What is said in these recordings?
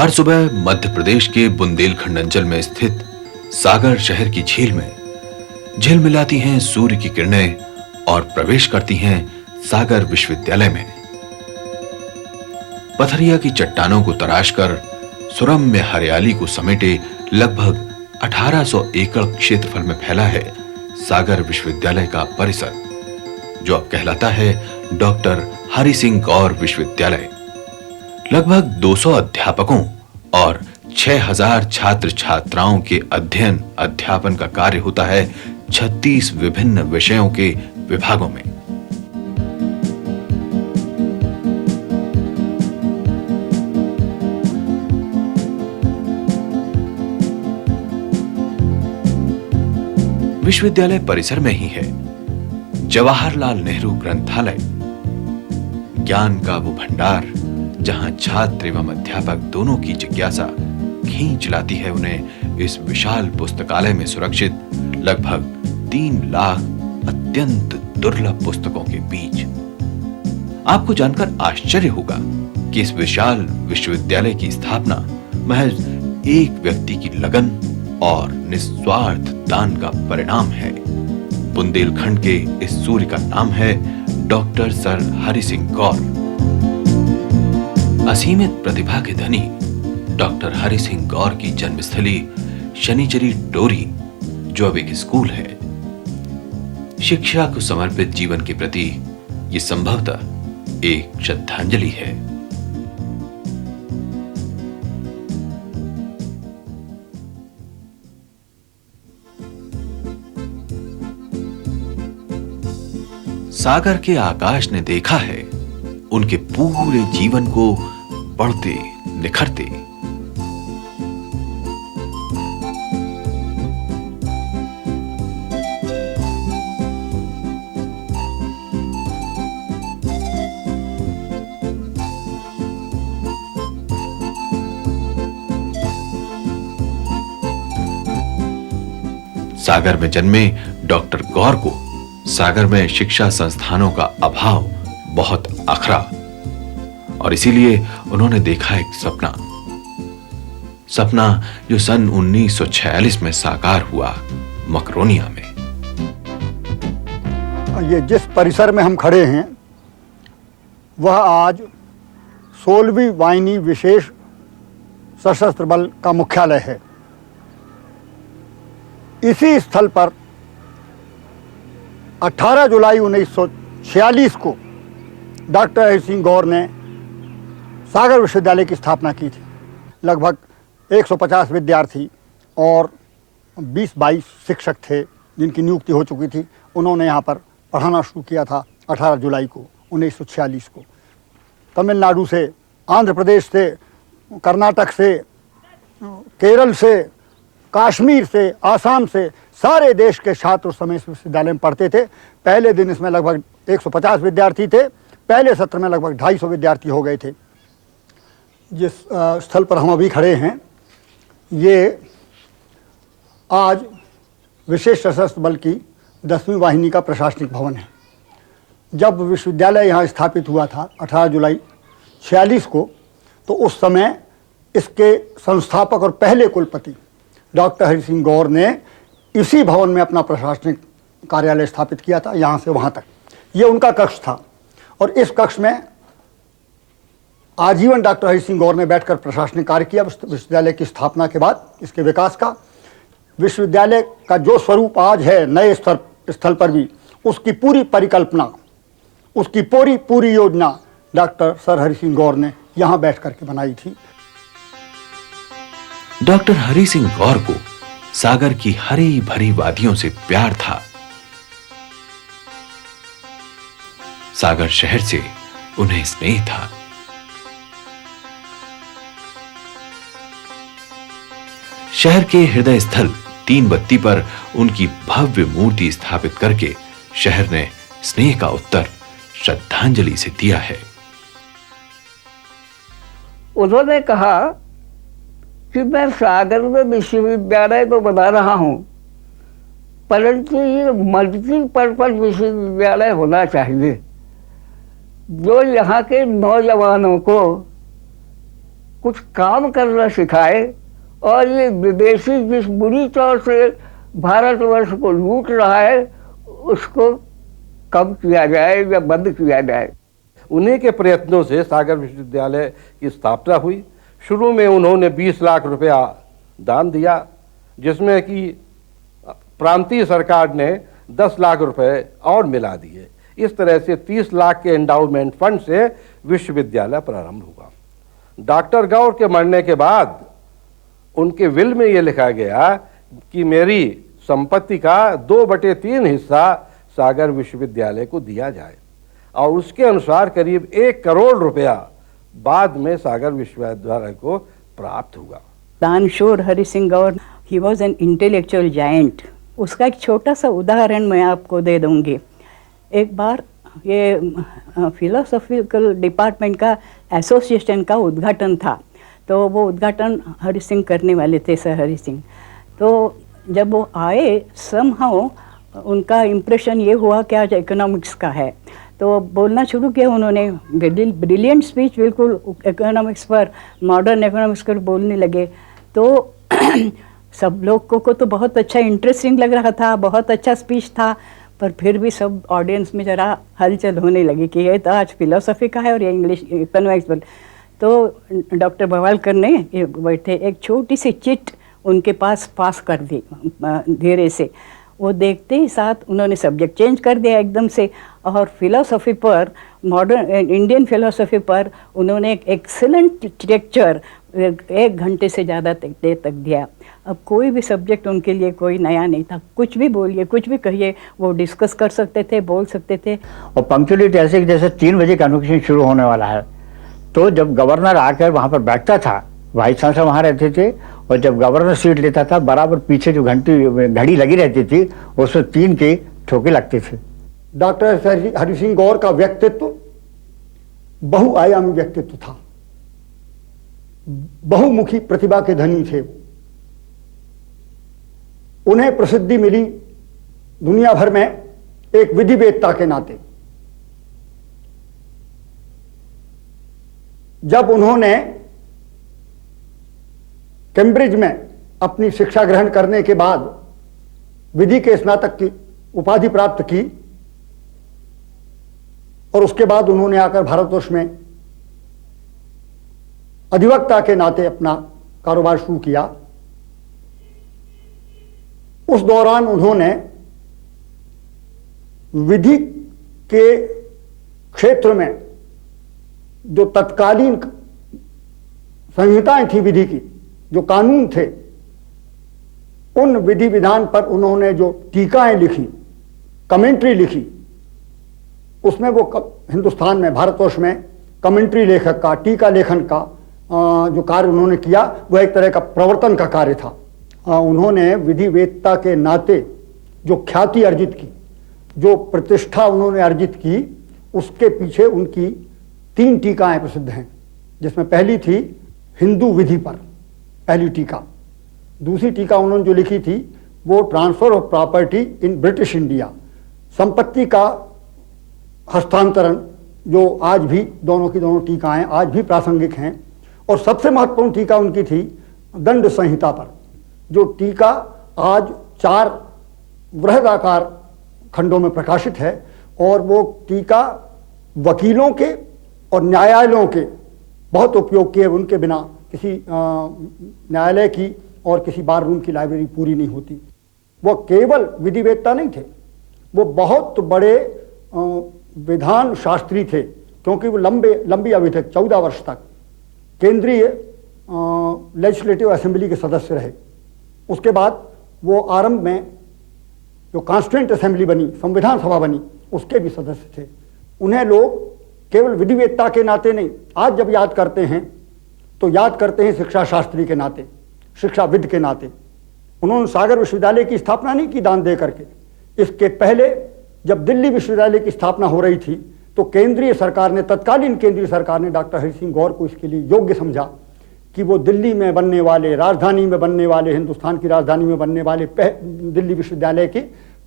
हर सुबह मध्य प्रदेश के बुंदेलखंड अंचल में स्थित सागर शहर की झील में झिलमिलाती हैं सूर्य की किरणें और प्रवेश करती हैं सागर विश्वविद्यालय में। पथरिया की चट्टानों को तराशकर सुरम्य हरियाली को समेटे लगभग 1800 एकड़ क्षेत्रफल में फैला है सागर विश्वविद्यालय का परिसर, जो अब कहलाता है डॉक्टर हरि सिंह गौर विश्वविद्यालय। लगभग 200 अध्यापकों और 6000 छात्र छात्राओं के अध्ययन अध्यापन का कार्य होता है 36 विभिन्न विषयों के विभागों में। विश्वविद्यालय परिसर में ही है जवाहरलाल नेहरू ग्रंथालय, ज्ञान का वो भंडार जहां छात्र एवं अध्यापक दोनों की जिज्ञासा खींच लाती है उन्हें इस विशाल पुस्तकालय में सुरक्षित लगभग 3 लाख अत्यंत दुर्लभ पुस्तकों के बीच। आपको जानकर आश्चर्य होगा कि इस विशाल विश्वविद्यालय की स्थापना महज एक व्यक्ति की लगन और निस्वार्थ दान का परिणाम है। बुंदेलखंड के इस सूर्य का नाम है डॉक्टर सर हरि सिंह गौर। असीमित प्रतिभा के धनी डॉक्टर हरि सिंह गौर की जन्मस्थली शनिचरी डोरी, जो अब एक स्कूल है, शिक्षा को समर्पित जीवन के प्रति ये संभवतः एक श्रद्धांजलि है। सागर के आकाश ने देखा है उनके पूरे जीवन को बढ़ते निखरते। सागर में जन्मे डॉक्टर गौर को सागर में शिक्षा संस्थानों का अभाव बहुत अखरा और इसीलिए उन्होंने देखा एक सपना जो सन 1946 में साकार हुआ मकरोनिया में। ये जिस परिसर में हम खड़े हैं वह आज 16वीं वाहिनी विशेष सशस्त्र बल का मुख्यालय है। इसी स्थल पर 18 जुलाई 1946 को डॉक्टर हरि सिंह गौर ने सागर विश्वविद्यालय की स्थापना की थी। लगभग 150 विद्यार्थी और 20-22 शिक्षक थे जिनकी नियुक्ति हो चुकी थी। उन्होंने यहाँ पर पढ़ाना शुरू किया था 18 जुलाई को 1946 को। तमिलनाडु से, आंध्र प्रदेश से, कर्नाटक से, केरल से, कश्मीर से, आसाम से सारे देश के छात्र उस समय इस विश्वविद्यालय में पढ़ते थे। पहले दिन इसमें लगभग 150 विद्यार्थी थे। पहले सत्र में लगभग 250 विद्यार्थी हो गए थे। जिस स्थल पर हम अभी खड़े हैं ये आज विशेष सशस्त्र बल की 10वीं वाहिनी का प्रशासनिक भवन है। जब विश्वविद्यालय यहाँ स्थापित हुआ था 18 जुलाई 46 को, तो उस समय इसके संस्थापक और पहले कुलपति डॉक्टर हरि सिंह गौर ने इसी भवन में अपना प्रशासनिक कार्यालय स्थापित किया था। यहाँ से वहाँ तक ये उनका कक्ष था और इस कक्ष में आजीवन डॉक्टर हरि सिंह गौर ने बैठकर प्रशासनिक कार्य किया। विश्वविद्यालय की स्थापना के बाद इसके विकास का, विश्वविद्यालय का जो स्वरूप आज है नए स्थल पर भी, उसकी पूरी परिकल्पना, उसकी पूरी योजना डॉक्टर सर हरि सिंह गौर ने यहाँ बैठ करके बनाई थी। डॉक्टर हरि सिंह गौर को सागर की हरी भरी वादियों से प्यार था। सागर शहर से उन्हें स्नेह था। शहर के हृदय स्थल तीन बत्ती पर उनकी भव्य मूर्ति स्थापित करके शहर ने स्नेह का उत्तर श्रद्धांजलि से दिया है। उन्होंने कहा कि मैं सागर में विश्वविद्यालय तो बना रहा हूं, परंतु ये मल्टीपर्पज विश्वविद्यालय होना चाहिए जो यहाँ के नौजवानों को कुछ काम करना सिखाए और ये विदेशी जिस बुरी तौर से भारतवर्ष को लूट रहा है उसको कम किया जाए या बंद किया जाए। उन्हीं के प्रयत्नों से सागर विश्वविद्यालय की स्थापना हुई। शुरू में उन्होंने 20 लाख रुपया दान दिया, जिसमें कि प्रांतीय सरकार ने 10 लाख रुपए और मिला दिए। इस तरह से 30 लाख के एंडाउमेंट फंड से विश्वविद्यालय प्रारंभ हुआ। डॉक्टर गौर के मरने के बाद उनके विल में ये लिखा गया कि मेरी संपत्ति का 2/3 हिस्सा सागर विश्वविद्यालय को दिया जाए, और उसके अनुसार करीब 1 करोड़ रुपया बाद में सागर विश्वविद्यालय को प्राप्त हुआ। दानशूर Hari Singh Gour, he was an intellectual giant. उसका एक छोटा सा उदाहरण मैं आपको दे दूंगी। एक बार ये फिलोसॉफिकल डिपार्टमेंट का एसोसिएशन का उद्घाटन था, तो वो उद्घाटन हरि सिंह करने वाले थे, सर हरि सिंह। तो जब वो आए, समहाउ उनका इम्प्रेशन ये हुआ कि आज इकोनॉमिक्स का है, तो बोलना शुरू किया उन्होंने। ब्रिलियंट स्पीच, बिल्कुल इकोनॉमिक्स पर, मॉडर्न इकोनॉमिक्स पर बोलने लगे। तो सब लोगों को तो बहुत अच्छा इंटरेस्टिंग लग रहा था, बहुत अच्छा स्पीच था, पर फिर भी सब ऑडियंस में ज़रा हलचल होने लगी कि ये तो आज फिलोसफी का है और ये इंग्लिश इकोनॉमिक्स पर। तो डॉक्टर भवालकर ने ये बैठे एक छोटी सी चिट उनके पास कर दी धीरे से। वो देखते ही साथ उन्होंने सब्जेक्ट चेंज कर दिया एकदम से, और फिलोसफी पर, मॉडर्न इंडियन फिलोसफी पर उन्होंने एक एक्सीलेंट लेक्चर 1 घंटे से ज़्यादा देर तक दिया। अब कोई भी सब्जेक्ट उनके लिए कोई नया नहीं था, कुछ भी बोलिए, कुछ भी कहिए, वो डिस्कस कर सकते थे, बोल सकते थे। और पंक्चुअलिटी ऐसे कि जैसे 3 बजे कन्वोकेशन शुरू होने वाला है, तो जब गवर्नर आकर वहाँ पर बैठता था, वाइस चांसलर वहाँ रहते थे, और जब गवर्नर सीट लेता था, बराबर पीछे जो घड़ी लगी रहती थी, उसमें 3 के ठोके लगते थे। डॉक्टर हरि सिंह गौर का व्यक्तित्व बहुआयामी व्यक्तित्व था, बहुमुखी प्रतिभा के धनी थे। उन्हें प्रसिद्धि मिली दुनिया भर में एक विधिवेत्ता के नाते। जब उन्होंने कैम्ब्रिज में अपनी शिक्षा ग्रहण करने के बाद विधि के स्नातक की उपाधि प्राप्त की, और उसके बाद उन्होंने आकर भारतवर्ष में अधिवक्ता के नाते अपना कारोबार शुरू किया। उस दौरान उन्होंने विधि के क्षेत्र में जो तत्कालीन संहिताएं थी विधि की, जो कानून थे, उन विधि विधान पर उन्होंने जो टीकाएं लिखी, कमेंट्री लिखी, उसमें वो हिंदुस्तान में, भारतवर्ष में कमेंट्री लेखक का, टीका लेखन का जो कार्य उन्होंने किया, वह एक तरह का प्रवर्तन का कार्य था। उन्होंने विधिवेत्ता के नाते जो ख्याति अर्जित की, जो प्रतिष्ठा उन्होंने अर्जित की, उसके पीछे उनकी 3 टीकाएं प्रसिद्ध हैं, जिसमें पहली थी हिंदू विधि पर, पहली टीका। दूसरी टीका उन्होंने जो लिखी थी वो transfer of property in British India, संपत्ति का हस्तांतरण, जो आज भी दोनों की दोनों टीकाएं आज भी प्रासंगिक हैं। और सबसे महत्वपूर्ण टीका उनकी थी दंड संहिता पर, जो टीका आज 4 वृहदाकार खंडों में प्रकाशित है, और वो टीका वकीलों के और न्यायालयों के बहुत उपयोग किए। उनके बिना किसी न्यायालय की और किसी बार रूम की लाइब्रेरी पूरी नहीं होती। वो केवल विधिवेत्ता नहीं थे, वो बहुत बड़े विधान शास्त्री थे, क्योंकि वो लंबी अवधि तक 14 वर्ष तक केंद्रीय लेजिस्लेटिव असेंबली के सदस्य रहे। उसके बाद वो आरंभ में जो कॉन्स्टिट्यूएंट असेंबली बनी, संविधान सभा बनी, उसके भी सदस्य थे। उन्हें लोग केवल विधिवेत्ता के नाते नहीं, आज जब याद करते हैं तो याद करते हैं शिक्षा शास्त्री के नाते, शिक्षाविद के नाते। उन्होंने सागर विश्वविद्यालय की स्थापना नहीं की दान दे करके। इसके पहले जब दिल्ली विश्वविद्यालय की स्थापना हो रही थी, तो केंद्रीय सरकार ने, तत्कालीन केंद्रीय सरकार ने डॉक्टर हरि सिंह गौर को इसके लिए योग्य समझा कि वो दिल्ली में बनने वाले, राजधानी में बनने वाले, हिंदुस्तान की राजधानी में बनने वाले दिल्ली विश्वविद्यालय के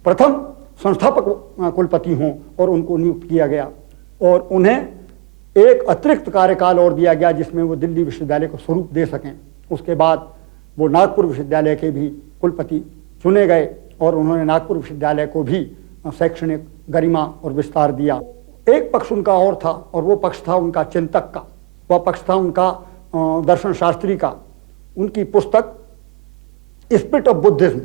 प्रथम संस्थापक कुलपति हों, और उनको नियुक्त किया गया। और उन्हें एक अतिरिक्त कार्यकाल और दिया गया जिसमें वो दिल्ली विश्वविद्यालय को स्वरूप दे सकें। उसके बाद वो नागपुर विश्वविद्यालय के भी कुलपति चुने गए और उन्होंने नागपुर विश्वविद्यालय को भी शैक्षणिक गरिमा और विस्तार दिया। एक पक्ष उनका और था और वो पक्ष था उनका चिंतक का, वह पक्ष था उनका दर्शन शास्त्री का। उनकी पुस्तक स्पिरिट ऑफ बुद्धिज्म,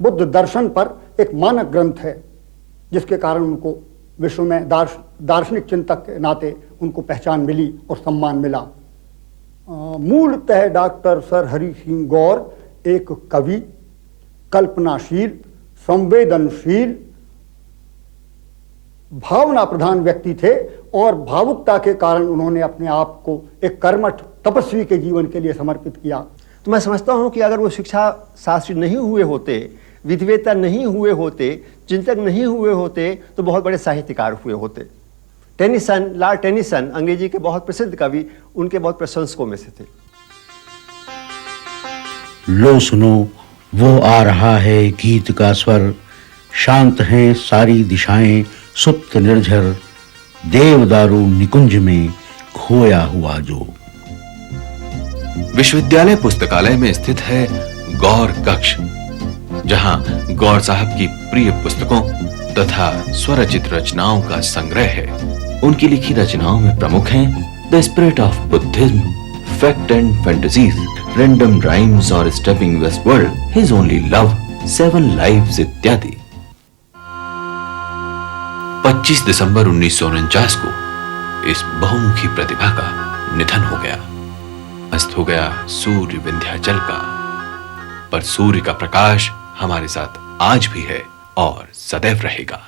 बुद्ध दर्शन पर एक मानक ग्रंथ है, जिसके कारण उनको विश्व में दार्शनिक चिंतक के नाते उनको पहचान मिली और सम्मान मिला। मूलतः डॉक्टर सर हरि सिंह गौर एक कवि, कल्पनाशील, संवेदनशील, भावना प्रधान व्यक्ति थे और भावुकता के कारण उन्होंने अपने आप को एक कर्मठ तपस्वी के जीवन के लिए समर्पित किया। तो मैं समझता हूं कि अगर वो शिक्षा शास्त्री नहीं हुए होते, विद्वेता नहीं हुए होते, चिंतक नहीं हुए होते, तो बहुत बड़े साहित्यकार हुए होते। टेनिसन, लॉर्ड टेनिसन अंग्रेजी के बहुत प्रसिद्ध कवि, उनके बहुत प्रशंसकों में से थे। लो सुनो वो आ रहा है गीत का स्वर, शांत हैं सारी दिशाएं सुप्त निर्झर, देवदारू निकुंज में खोया हुआ जो। विश्वविद्यालय पुस्तकालय में स्थित है गौर कक्ष, जहां गौर साहब की प्रिय पुस्तकों तथा स्वरचित रचनाओं का संग्रह है। उनकी लिखी रचनाओं में प्रमुख हैं the spirit of Buddhism, fact and fantasies, random rhymes और stepping west world, his only love, 7 lives इत्यादि। 25 दिसंबर 1949 को इस बहुमुखी प्रतिभा का निधन हो गया। अस्त हो गया सूर्य विंध्याचल का, पर सूर्य का प्रकाश हमारे साथ आज भी है और सदैव रहेगा।